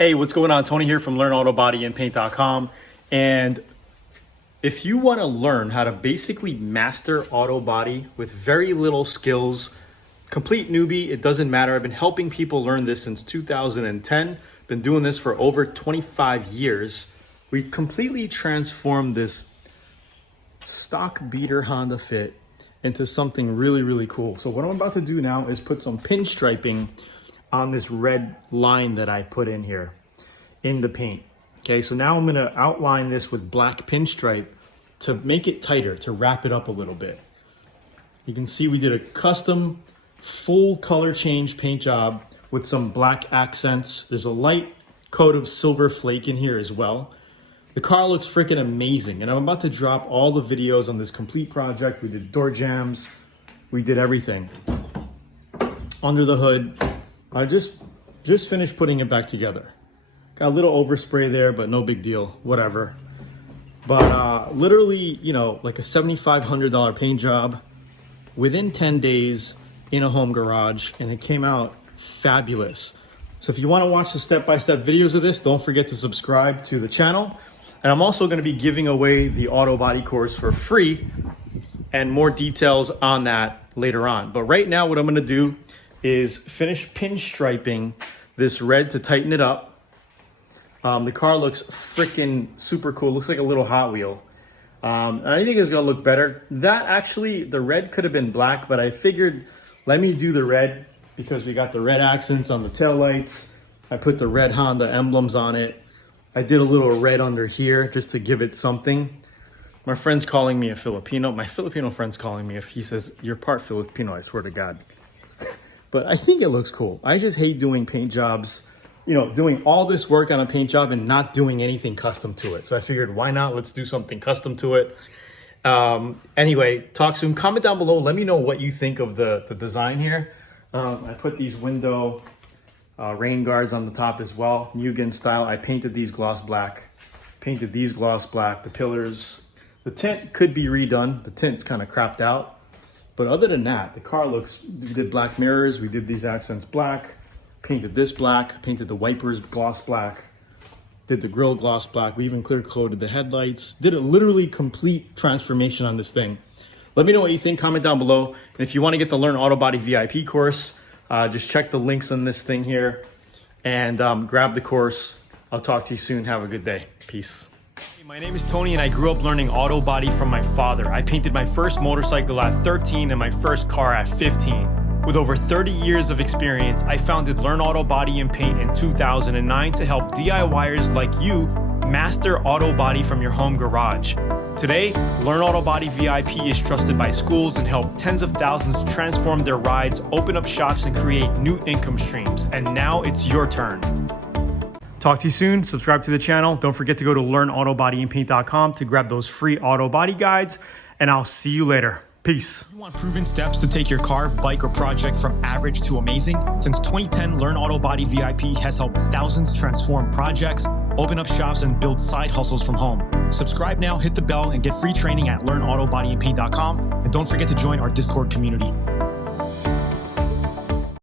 Hey, what's going on? Tony here from LearnAutoBodyAndPaint.com. And if you want to learn how to basically master auto body with very little skills, complete newbie, it doesn't matter. I've been helping people learn this since 2010. Been doing this for over 25 years. We completely transformed this stock beater Honda Fit into something really, really cool. So what I'm about to do now is put some pinstriping on this red line that I put in here in the paint. Okay, so now I'm gonna outline this with black pinstripe to make it tighter, to wrap it up a little bit. You can see we did a custom full color change paint job with some black accents. There's a light coat of silver flake in here as well. The car looks freaking amazing, and I'm about to drop all the videos on this complete project. We did door jambs, we did everything. Under the hood, I just finished putting it back together. Got a little overspray there, but no big deal, whatever. But literally, you know, like a $7,500 paint job within 10 days in a home garage, and it came out fabulous. So if you want to watch the step-by-step videos of this, don't forget to subscribe to the channel. And I'm also going to be giving away the auto body course for free, and more details on that later on. But right now, what I'm going to do is finish pinstriping this red to tighten it up. The car looks freaking super cool. Looks like a little Hot Wheel. And I think it's gonna look better. That actually, the red could have been black, but I figured let me do the red because we got the red accents on the taillights. I put the red Honda emblems on it. I did a little red under here just to give it something. My friend's calling me a Filipino. My Filipino friend's calling me. If he says, "You're part Filipino," I swear to God. But I think it looks cool. I just hate doing paint jobs, you know, doing all this work on a paint job and not doing anything custom to it. So I figured, why not? Let's do something custom to it. Anyway, talk soon. Comment down below. Let me know what you think of the design here. I put these window rain guards on the top as well. Mugen style. I painted these gloss black. Painted these gloss black. The pillars. The tint could be redone. The tint's kind of crapped out. But other than that, the car looks, we did black mirrors, we did these accents black, painted this black, painted the wipers gloss black, did the grille gloss black, we even clear coated the headlights, did a literally complete transformation on this thing. Let me know what you think, comment down below. And if you want to get the Learn Auto Body VIP course, just check the links on this thing here and grab the course. I'll talk to you soon. Have a good day. Peace. My name is Tony and I grew up learning auto body from my father. I painted my first motorcycle at 13 and my first car at 15. With over 30 years of experience, I founded Learn Auto Body and Paint in 2009 to help DIYers like you master auto body from your home garage. Today, Learn Auto Body VIP is trusted by schools and help tens of thousands transform their rides, open up shops, and create new income streams. And now it's your turn. Talk to you soon. Subscribe to the channel. Don't forget to go to LearnAutoBodyAndPaint.com to grab those free auto body guides, and I'll see you later. Peace. You want proven steps to take your car, bike, or project from average to amazing? Since 2010, Learn Auto Body VIP has helped thousands transform projects, open up shops, and build side hustles from home. Subscribe now, hit the bell, and get free training at LearnAutoBodyAndPaint.com. And don't forget to join our Discord community.